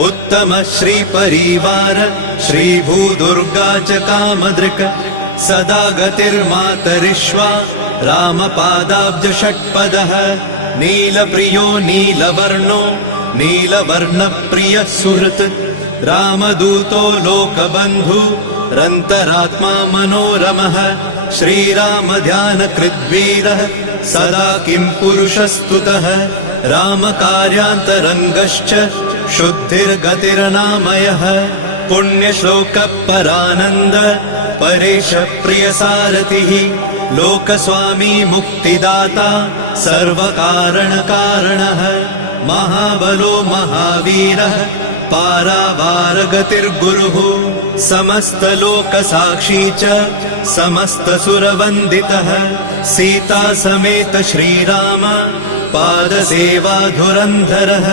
उत्तम श्री परिवार श्री भूदुर्गा च कामदृक् सदा गतिर्मातरिष्वा रामपादाब्ज षट्पदः नीलप्रियो नीलवर्णो नीलवर्णप्रियः सुहृत् रामदूतो लोकबन्धु रन्तरात्मा मनोरमः श्रीरामध्यानकृद्वीरः सदा किं पुरुषस्तुतः रामकार्यान्तरङ्गश्च शुद्धिर्गतिर्नामयः पुण्यश्लोकपरानन्द परेशप्रियसारथिः लोकस्वामी मुक्तिदाता सर्वकारणकारणः महाबलो महावीरः पारावारगतिर्गुरुः समस्तलोकसाक्षी च समस्तसुरवन्दितः सीता समेत श्रीराम पादसेवा धुरन्धरः।